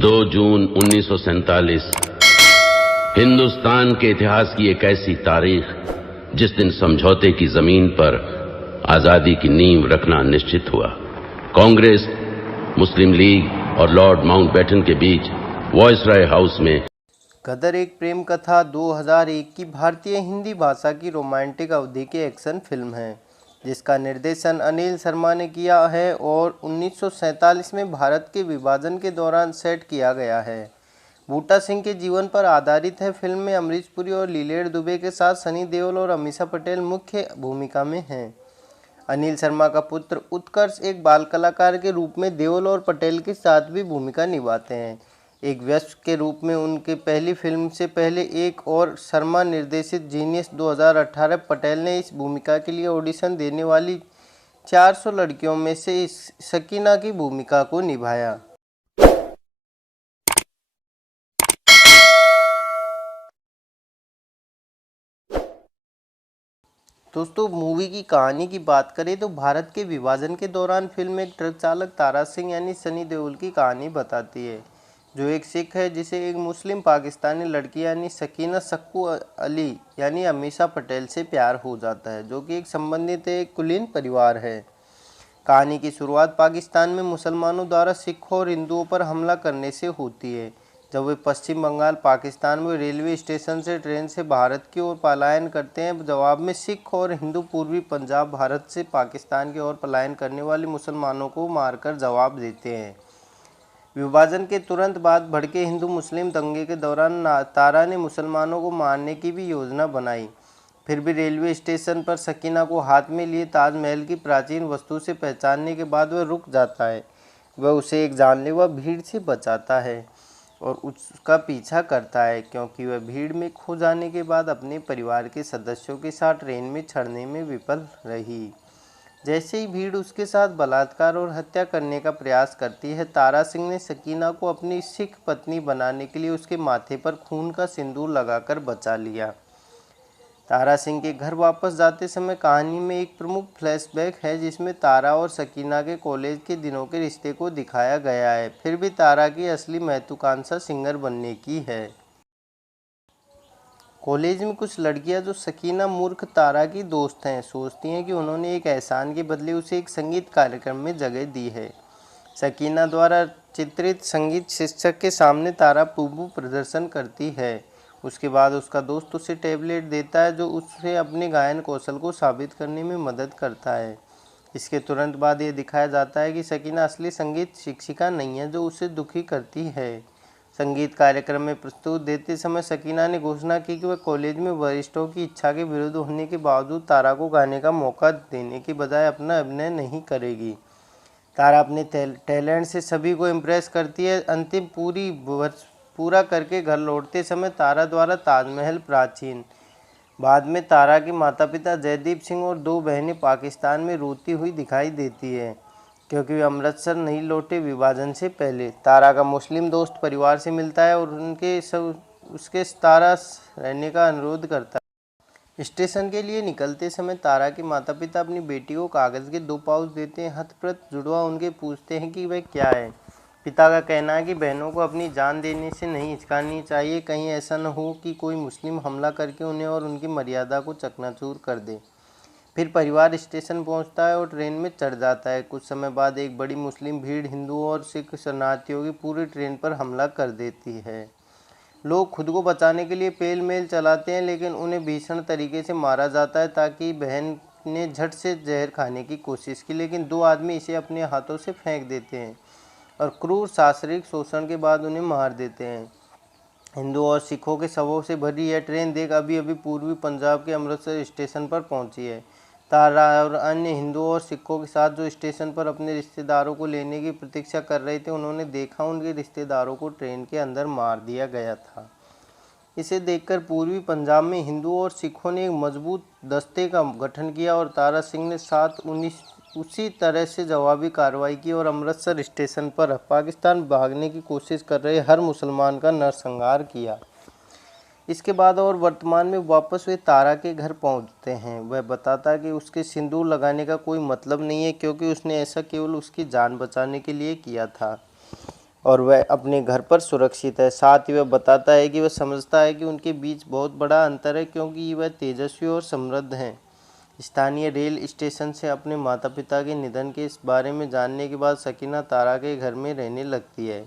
2 जून 1947 हिंदुस्तान के इतिहास की एक ऐसी तारीख जिस दिन समझौते की जमीन पर आजादी की नींव रखना निश्चित हुआ। कांग्रेस, मुस्लिम लीग और लॉर्ड माउंटबेटन के बीच वॉइसरॉय हाउस में गदर एक प्रेम कथा 2001 की भारतीय हिंदी भाषा की रोमांटिक अवधि की एक्शन फिल्म है जिसका निर्देशन अनिल शर्मा ने किया है और 1947 में भारत के विभाजन के दौरान सेट किया गया है। बूटा सिंह के जीवन पर आधारित है। फिल्म में अमरीश पुरी और लीलेड़ दुबे के साथ सनी देओल और अमीषा पटेल मुख्य भूमिका में हैं। अनिल शर्मा का पुत्र उत्कर्ष एक बाल कलाकार के रूप में देओल और पटेल के साथ भी भूमिका निभाते हैं। एक वयस्क के रूप में उनके पहली फिल्म से पहले एक और शर्मा निर्देशित जीनियस 2018 पटेल ने इस भूमिका के लिए ऑडिशन देने वाली 400 लड़कियों में से सकीना की भूमिका को निभाया। दोस्तों, मूवी की कहानी की बात करें तो भारत के विभाजन के दौरान फिल्म एक ट्रक चालक तारा सिंह यानी सनी देओल की कहानी बताती है, जो एक सिख है जिसे एक मुस्लिम पाकिस्तानी लड़की यानी सकीना सक्कू अली यानी अमीषा पटेल से प्यार हो जाता है, जो कि एक संबंधित एक कुलीन परिवार है। कहानी की शुरुआत पाकिस्तान में मुसलमानों द्वारा सिखों और हिंदुओं पर हमला करने से होती है, जब वे पश्चिम बंगाल पाकिस्तान में रेलवे स्टेशन से ट्रेन से भारत की ओर पलायन करते हैं। जवाब में सिख और हिंदू पूर्वी पंजाब भारत से पाकिस्तान की ओर पलायन करने वाले मुसलमानों को मारकर जवाब देते हैं। विभाजन के तुरंत बाद भड़के हिंदू मुस्लिम दंगे के दौरान तारा ने मुसलमानों को मारने की भी योजना बनाई। फिर भी रेलवे स्टेशन पर सकीना को हाथ में लिए ताजमहल की प्राचीन वस्तु से पहचानने के बाद वह रुक जाता है। वह उसे एक जानलेवा भीड़ से बचाता है और उसका पीछा करता है, क्योंकि वह भीड़ में खो जाने के बाद अपने परिवार के सदस्यों के साथ ट्रेन में चढ़ने में विफल रही। जैसे ही भीड़ उसके साथ बलात्कार और हत्या करने का प्रयास करती है, तारा सिंह ने सकीना को अपनी सिख पत्नी बनाने के लिए उसके माथे पर खून का सिंदूर लगाकर बचा लिया। तारा सिंह के घर वापस जाते समय कहानी में एक प्रमुख फ्लैशबैक है जिसमें तारा और सकीना के कॉलेज के दिनों के रिश्ते को दिखाया गया है। फिर भी तारा की असली महत्वाकांक्षा सिंगर बनने की है। कॉलेज में कुछ लड़कियां जो सकीना मूर्ख तारा की दोस्त हैं, सोचती हैं कि उन्होंने एक एहसान के बदले उसे एक संगीत कार्यक्रम में जगह दी है। सकीना द्वारा चित्रित संगीत शिक्षक के सामने तारा पुबू प्रदर्शन करती है। उसके बाद उसका दोस्त उसे टैबलेट देता है जो उसे अपने गायन कौशल को साबित करने में मदद करता है। इसके तुरंत बाद ये दिखाया जाता है कि सकीना असली संगीत शिक्षिका नहीं है जो उसे दुखी करती है। संगीत कार्यक्रम में प्रस्तुत देते समय सकीना ने घोषणा की कि वह कॉलेज में वरिष्ठों की इच्छा के विरुद्ध होने के बावजूद तारा को गाने का मौका देने के बजाय अपना अभिनय नहीं करेगी। तारा अपने टैलेंट से सभी को इम्प्रेस करती है। अंतिम पूरा करके घर लौटते समय तारा द्वारा ताजमहल प्राचीन। बाद में तारा के माता पिता जयदीप सिंह और 2 बहनें पाकिस्तान में रोती हुई दिखाई देती है, क्योंकि वे अमृतसर नहीं लौटे विभाजन से पहले। तारा का मुस्लिम दोस्त परिवार से मिलता है और उसके तारा रहने का अनुरोध करता है। स्टेशन के लिए निकलते समय तारा के माता पिता अपनी बेटी को कागज़ के 2 पाउच देते हैं। हतप्रत जुड़वा उनके पूछते हैं कि वह क्या है। पिता का कहना है कि बहनों को अपनी जान देने से नहीं हिचकानी चाहिए, कहीं ऐसा न हो कि कोई मुस्लिम हमला करके उन्हें और उनकी मर्यादा को चकनाचूर कर दे। फिर परिवार स्टेशन पहुंचता है और ट्रेन में चढ़ जाता है। कुछ समय बाद एक बड़ी मुस्लिम भीड़ हिंदुओं और सिख शरणार्थियों की पूरी ट्रेन पर हमला कर देती है। लोग खुद को बचाने के लिए पेल मेल चलाते हैं, लेकिन उन्हें भीषण तरीके से मारा जाता है। ताकि बहन ने झट से जहर खाने की कोशिश की, लेकिन 2 आदमी इसे अपने हाथों से फेंक देते हैं और क्रूर शारीरिक शोषण के बाद उन्हें मार देते हैं। हिंदुओं और सिखों के शवों से भरी यह ट्रेन अभी अभी पूर्वी पंजाब के अमृतसर स्टेशन पर पहुंची है। तारा और अन्य हिंदुओं और सिखों के साथ जो स्टेशन पर अपने रिश्तेदारों को लेने की प्रतीक्षा कर रहे थे, उन्होंने देखा उनके रिश्तेदारों को ट्रेन के अंदर मार दिया गया था। इसे देखकर पूर्वी पंजाब में हिंदुओं और सिखों ने एक मजबूत दस्ते का गठन किया और तारा सिंह ने 7/19 उसी तरह से जवाबी कार्रवाई की और अमृतसर स्टेशन पर पाकिस्तान भागने की कोशिश कर रहे हर मुसलमान का नरसंहार किया। इसके बाद और वर्तमान में वापस वे तारा के घर पहुंचते हैं। वह बताता है कि उसके सिंदूर लगाने का कोई मतलब नहीं है, क्योंकि उसने ऐसा केवल उसकी जान बचाने के लिए किया था। और वह अपने घर पर सुरक्षित है। साथ ही वह बताता है कि वह समझता है कि उनके बीच बहुत बड़ा अंतर है, क्योंकि वह तेजस्वी और समृद्ध हैं। स्थानीय रेल स्टेशन से अपने माता पिता के निधन के इस बारे में जानने के बाद सकीना तारा के घर में रहने लगती है।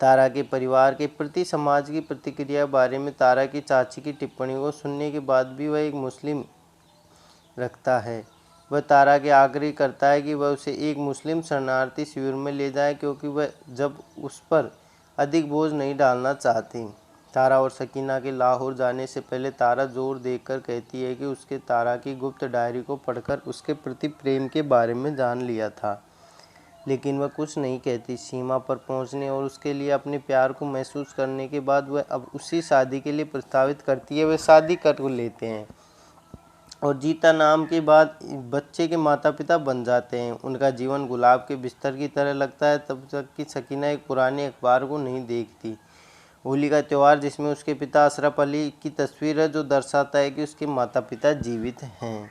तारा के परिवार के प्रति समाज की प्रतिक्रिया बारे में तारा की चाची की टिप्पणी को सुनने के बाद भी वह एक मुस्लिम रखता है। वह तारा के आग्रह करता है कि वह उसे एक मुस्लिम शरणार्थी शिविर में ले जाए, क्योंकि वह जब उस पर अधिक बोझ नहीं डालना चाहती। तारा और सकीना के लाहौर जाने से पहले तारा जोर देकर कहती है कि उसके तारा की गुप्त डायरी को पढ़कर उसके प्रति प्रेम के बारे में जान लिया था, लेकिन वह कुछ नहीं कहती। सीमा पर पहुंचने और उसके लिए अपने प्यार को महसूस करने के बाद वह अब उसी शादी के लिए प्रस्तावित करती है। वे शादी कर लेते हैं और जीता नाम के बाद बच्चे के माता पिता बन जाते हैं। उनका जीवन गुलाब के बिस्तर की तरह लगता है तब तक कि सकीना एक पुराने अखबार को नहीं देखती। होली का त्यौहार जिसमें उसके पिता अशरफ अली की तस्वीर है, जो दर्शाता है कि उसके माता पिता जीवित हैं।